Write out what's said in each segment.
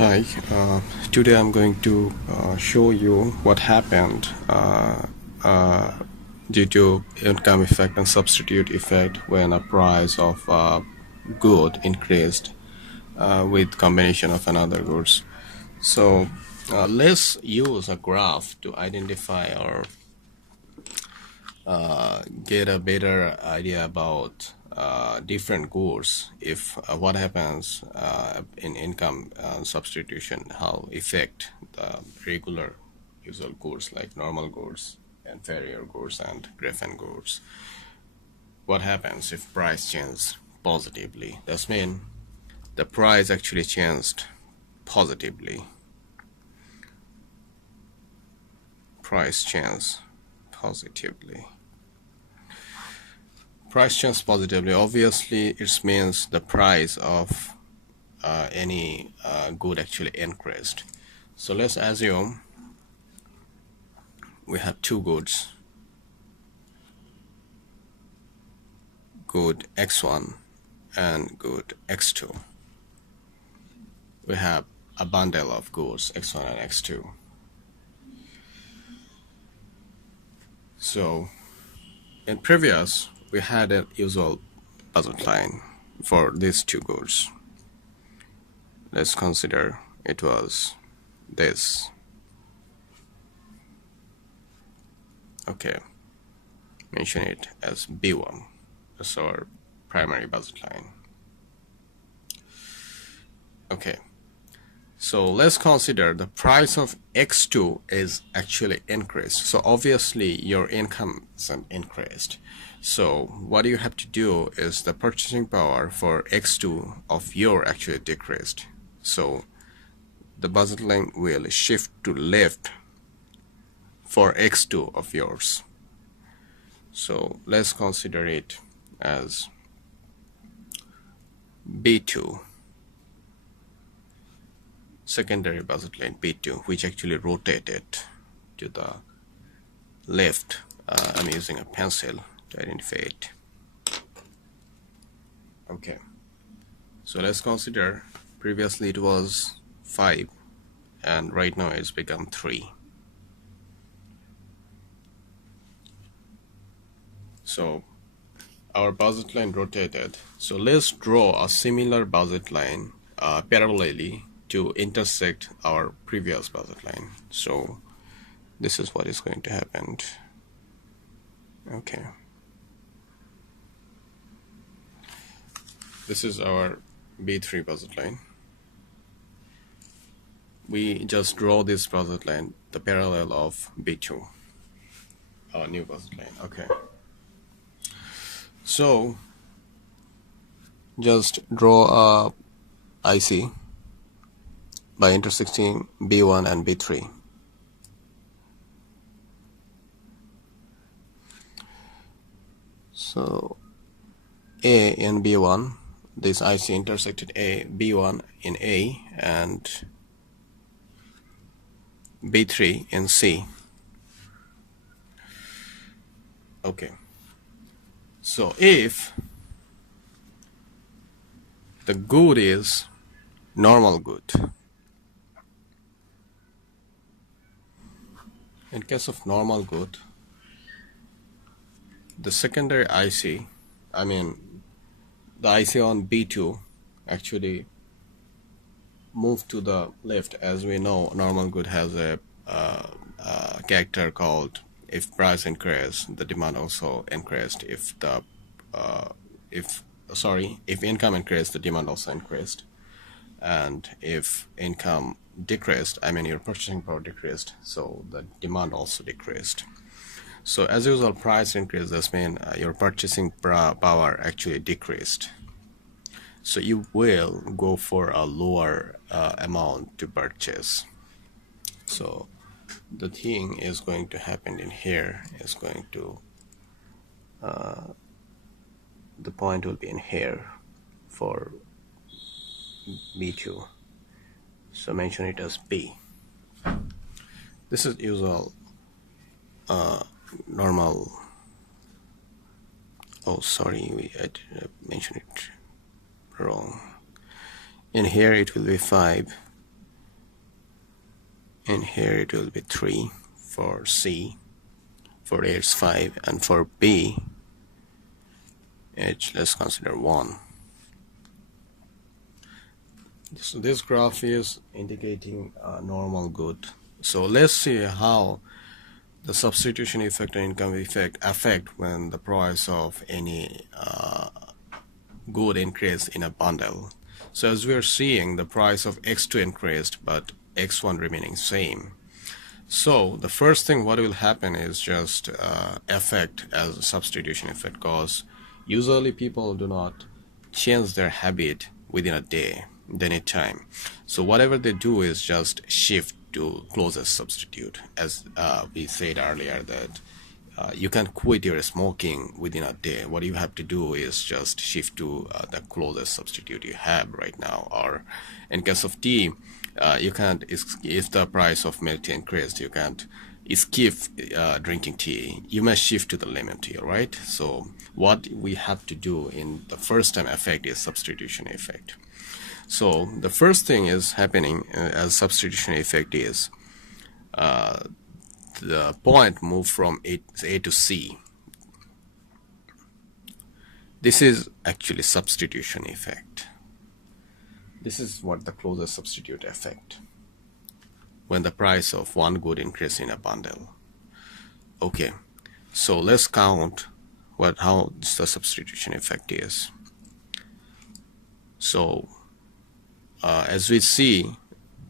Hi, today I'm going to show you what happened due to income effect and substitute effect when a price of good increased with combination of another goods. So let's use a graph to identify or get a better idea about different goods. If what happens in income substitution, how affect the regular usual goods like normal goods, inferior goods, and griffin goods. What happens if price changes positively? That means the price actually changed positively. Price changes positively. Price changes positively. Obviously, it means the price of any good actually increased. So let's assume we have two goods, good X1 and good X2. We have a bundle of goods X1 and X2. So in previous, we had a usual budget line for these two goods. Let's consider it was this. Okay, mention it as B1. That's our primary budget line. Okay, so let's consider the price of X2 is actually increased. So obviously your income isn't increased. So what you have to do is the purchasing power for X2 of your actually decreased. So the budget line will shift to left for X2 of yours. So let's consider it as B2, secondary budget line B2, which actually rotated to the left. I'm using a pencil to identify it. Okay, so let's consider previously it was 5 and right now it's become 3. So our budget line rotated. So let's draw a similar budget line parallelly to intersect our previous budget line. So this is what is going to happen. Okay, this is our B3 budget line. We just draw this budget line, the parallel of B2, our new budget line. Okay, so just draw a IC by intersecting B1 and B3. So A in B1, this IC intersected B1 in A and B3 in C. Okay, so if the good is normal good, in case of normal good, the secondary IC, I mean the IC on B2 actually moved to the left. As we know, normal good has a character called if price increased, the demand also increased. If income increased, the demand also increased. And if income decreased, I mean your purchasing power decreased, so the demand also decreased. So as usual, price increase, this means your purchasing power actually decreased. So you will go for a lower amount to purchase. So the thing is going to happen in here is going to the point will be in here for B2. So mention it as B. This is usual normal. Oh, sorry, I mentioned it wrong. In here it will be 5 and here it will be 3. For C, for A it's 5, and for B let's consider 1. So this graph is indicating a normal good. So let's see how the substitution effect and income effect affect when the price of any good increase in a bundle. So as we are seeing, the price of X2 increased but X1 remaining same. So the first thing what will happen is just effect as a substitution effect, because usually people do not change their habit within a day, any time. So whatever they do is just shift to closest substitute. As we said earlier that you can quit your smoking within a day. What you have to do is just shift to the closest substitute you have right now. Or in case of tea, you can't, if the price of milk tea increased, you can't skip drinking tea. You must shift to the lemon tea, right? So what we have to do in the first time effect is substitution effect. So the first thing is happening as substitution effect is the point move from A to C. This is actually substitution effect. This is what the closest substitute effect, when the price of one good increase in a bundle. Okay, so let's count how the substitution effect is. So as we see,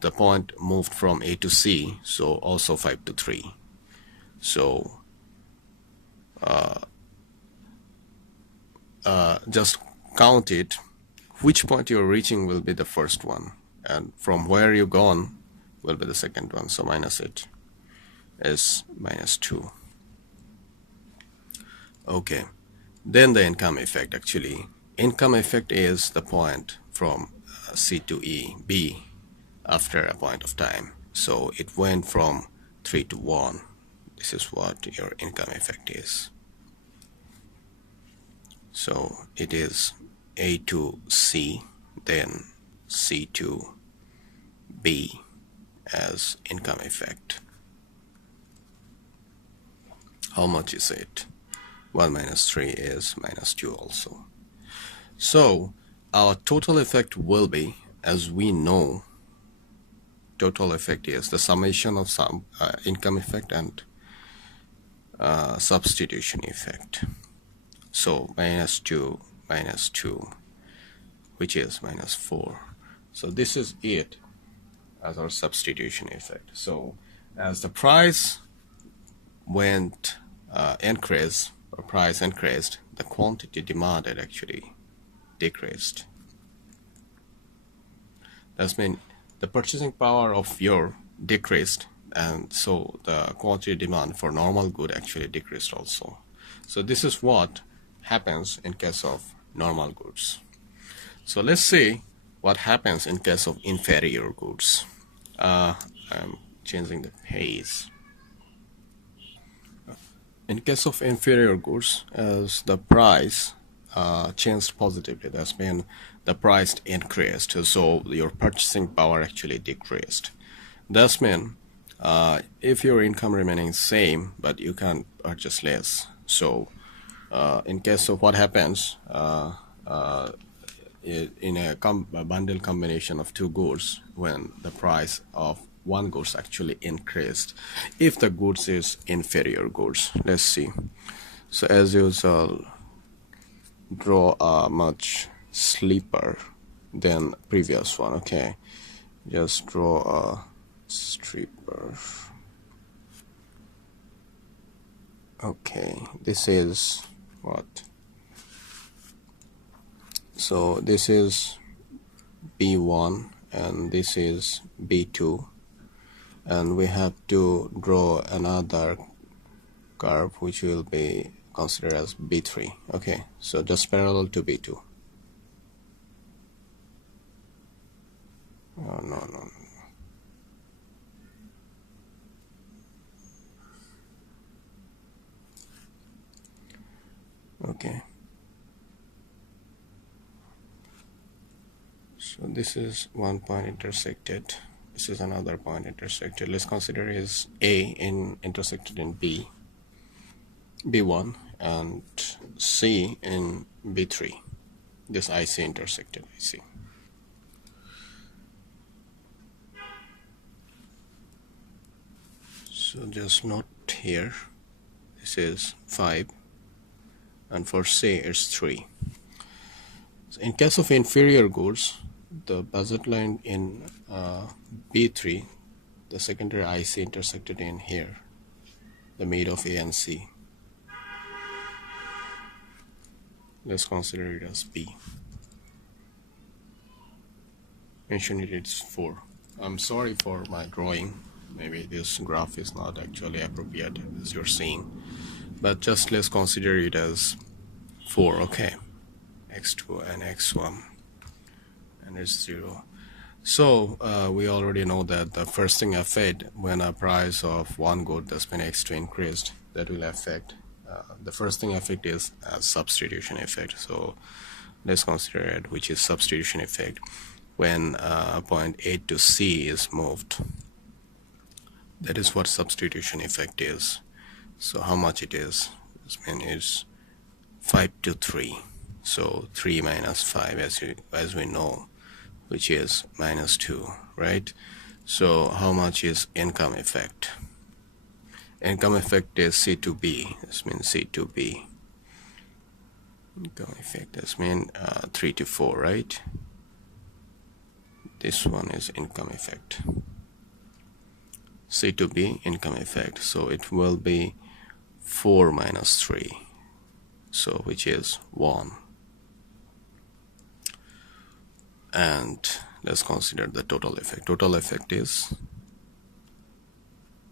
the point moved from A to C, so also 5 to 3. So just count it. Which point you're reaching will be the first one, and from where you gone will be the second one. So minus it is -2. Okay, then the income effect. Actually, income effect is the point from C to B after a point of time. So it went from 3 to 1. This is what your income effect is. So it is A to C, then C to B as income effect. How much is it? 1 minus 3 is -2 also. So our total effect will be, as we know, total effect is the summation of some income effect and substitution effect. So -2 minus 2, which is -4. So this is it as our substitution effect. So as the price went increased, or price increased, the quantity demanded actually decreased. That means the purchasing power of your decreased, and so the quantity demand for normal good actually decreased also. So this is what happens in case of normal goods. So let's see what happens in case of inferior goods. I'm changing the page. In case of inferior goods, as the price changed positively, that's mean the price increased, so your purchasing power actually decreased. That's mean if your income remaining same, but you can purchase less. So in case of what happens in a bundle combination of two goods, when the price of one goods actually increased, if the goods is inferior goods. Let's see. So as usual, draw a much sleeper than previous one. Okay, just draw a stripper. Okay, this is what? So this is B1 and this is B2, and we have to draw another curve which will be considered as B3. Okay, so just parallel to B2. Oh, no. Okay, so this is one point intersected This is another point intersected. Let's consider is A intersected in B1 and C in B3. This IC intersected IC. So just note here, this is 5 and for C it's 3. So in case of inferior goods, the budget line in B3, the secondary IC intersected in here, the mid of A and C. Let's consider it as B. Mention it's 4. I'm sorry for my drawing. Maybe this graph is not actually appropriate as you're seeing, but just let's consider it as 4. Okay, x2 and x1, and it's 0. So we already know that the first thing affect when a price of one good that's been x2 increased, that will affect the first thing affect is a substitution effect. So let's consider it, which is substitution effect when point A to C is moved. That is what substitution effect is. So how much it is? This means it's 5 to 3. So 3 minus 5 as we know, which is minus 2, right? So how much is income effect? Income effect is C to B. This means C to B. Income effect, this means 3 to 4, right? This one is income effect. C to B, income effect. So it will be 4 minus 3. So which is 1. And let's consider the total effect. Total effect is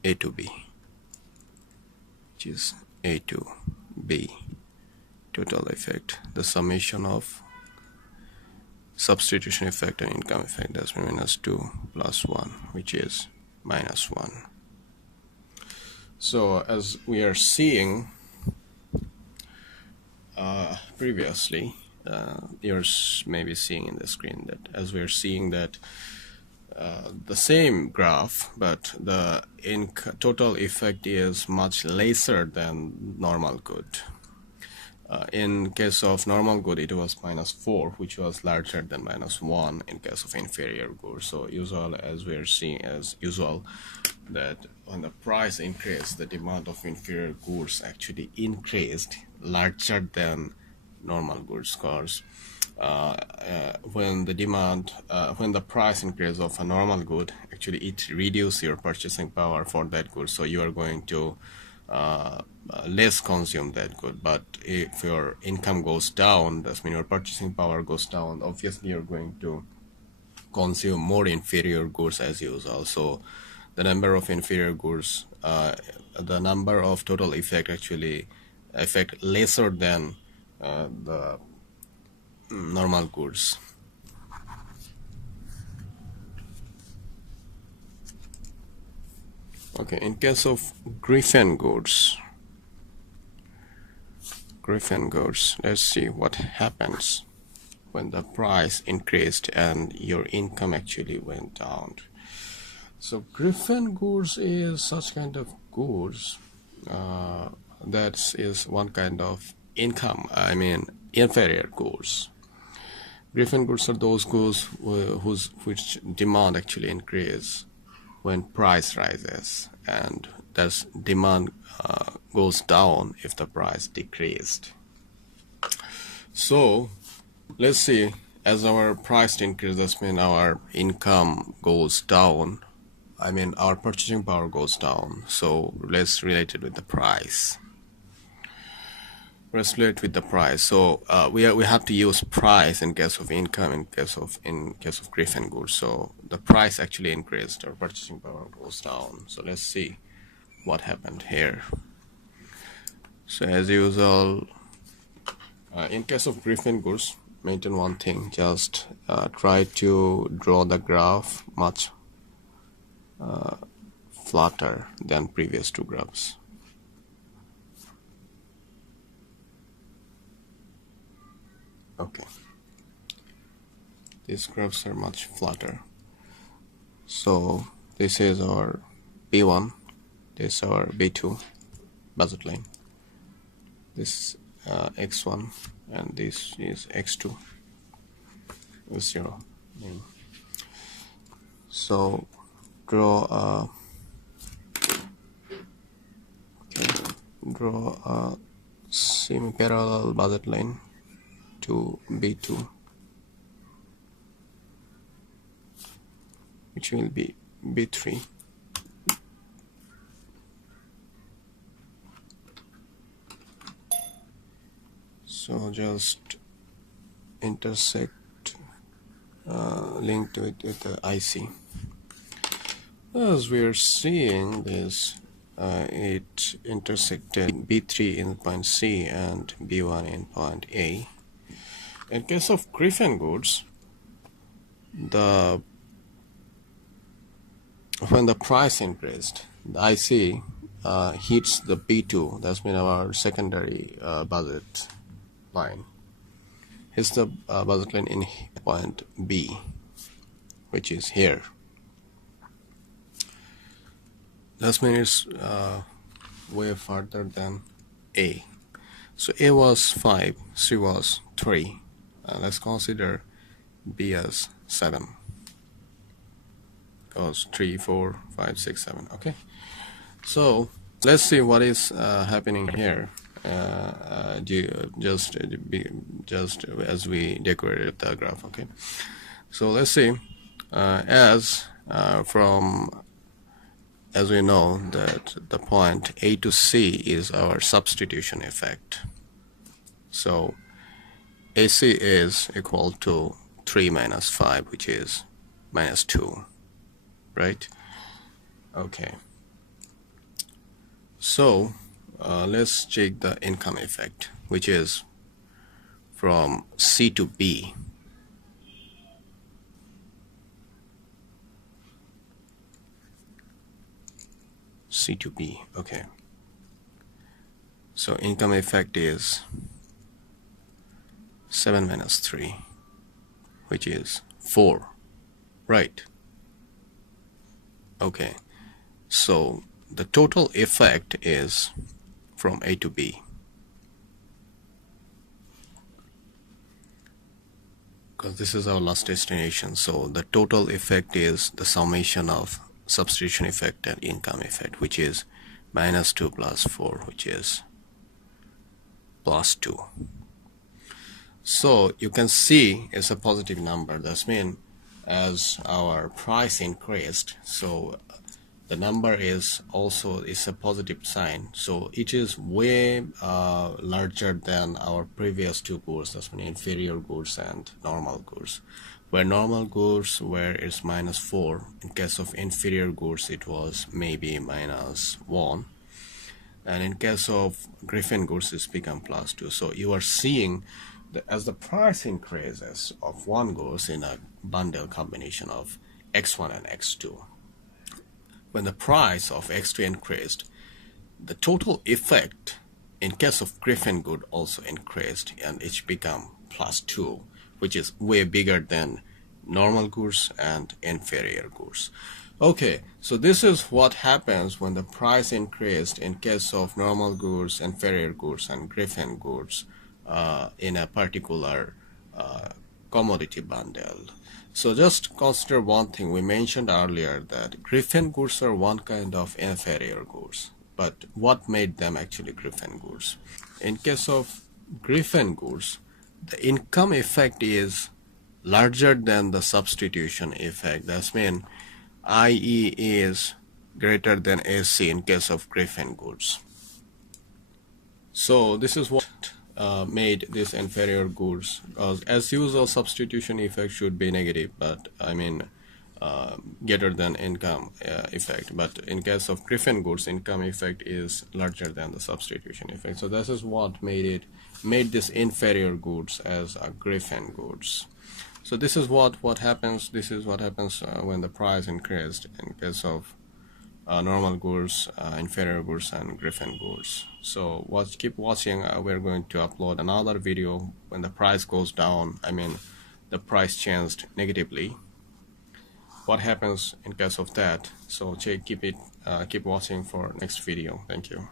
A to B, which is A to B. Total effect, the summation of substitution effect and income effect, that's minus 2 plus 1, which is minus 1. So as we are seeing previously, you're maybe seeing in the screen that as we are seeing that the same graph, but the total effect is much lesser than normal good. In case of normal good, it was minus 4, which was larger than minus 1 in case of inferior good. So usual, as we are seeing as usual, that when the price increased, the demand of inferior goods actually increased larger than normal goods. Cause when the price increase of a normal good, actually it reduces your purchasing power for that good. So you are going to less consume that good. But if your income goes down, that means your purchasing power goes down, obviously you're going to consume more inferior goods as usual. So the number of inferior goods, the number of total effect actually affect lesser than the normal goods. Okay, in case of griffin goods, let's see what happens when the price increased and your income actually went down. So griffin goods is such kind of goods that is one kind of income, I mean inferior goods. Griffin goods are those goods which demand actually increase when price rises, and thus demand goes down if the price decreased. So let's see, as our price increases, mean our income goes down, I mean our purchasing power goes down. So let's relate it with the price. Let's relate with the price. So we have to use price in case of income, in case of griffin goods. So the price actually increased, our purchasing power goes down. So let's see what happened here. So as usual, in case of griffin goods, maintain one thing, just try to draw the graph much flatter than previous two graphs. Okay, these graphs are much flatter. So this is our B1, this is our B2 budget line, this X1, and this is X2 with 0. So draw a semi-parallel budget line to B2, which will be B3. So just intersect, link to it with the IC. As we are seeing this, it intersected B3 in point C and B1 in point A. In case of Griffin goods, when the price increased, the IC hits the B2, that's mean our secondary budget line, hits the budget line in point B, which is here. That means it's way further than A. So A was 5, C was 3. Let's consider B as 7. Because 3, 4, 5, 6, 7. Okay. So let's see what is happening here. Just as we decorated the graph. Okay. So let's see. As we know that the point A to C is our substitution effect. So AC is equal to 3 minus 5, which is minus 2, right? Okay. So let's check the income effect, which is from C to B. C to B. Okay. So income effect is 7 minus 3, which is 4, right? Okay. So the total effect is from A to B. Because this is our last destination. So the total effect is the summation of substitution effect and income effect, which is minus 2 plus 4, which is plus 2. So you can see it's a positive number. That means as our price increased, so the number is a positive sign. So it is way larger than our previous two goods. That's mean inferior goods and normal goods. Where normal goods where it's minus 4, in case of inferior goods it was maybe minus 1, and in case of Griffin goods it's become plus 2. So you are seeing that as the price increases of one goods in a bundle combination of X1 and X2, when the price of X2 increased, the total effect in case of Griffin good also increased, and it become plus 2, which is way bigger than normal goods and inferior goods. Okay, so this is what happens when the price increased in case of normal goods, inferior goods, and Griffin goods in a particular commodity bundle. So just consider one thing. We mentioned earlier that Griffin goods are one kind of inferior goods. But what made them actually Griffin goods? In case of Griffin goods, the income effect is larger than the substitution effect. That means IE is greater than AC in case of Griffin goods. So this is what made this inferior goods, because as usual substitution effect should be negative, but I mean greater than income effect, but in case of Griffin goods income effect is larger than the substitution effect. So this is what made this inferior goods as a Griffin goods. So this is what happens. This is what happens when the price increased in case of normal goods, inferior goods, and Griffin goods. So keep watching. We're going to upload another video when the price goes down. I mean, the price changed negatively. what happens in case of that. So keep watching for next video. Thank you.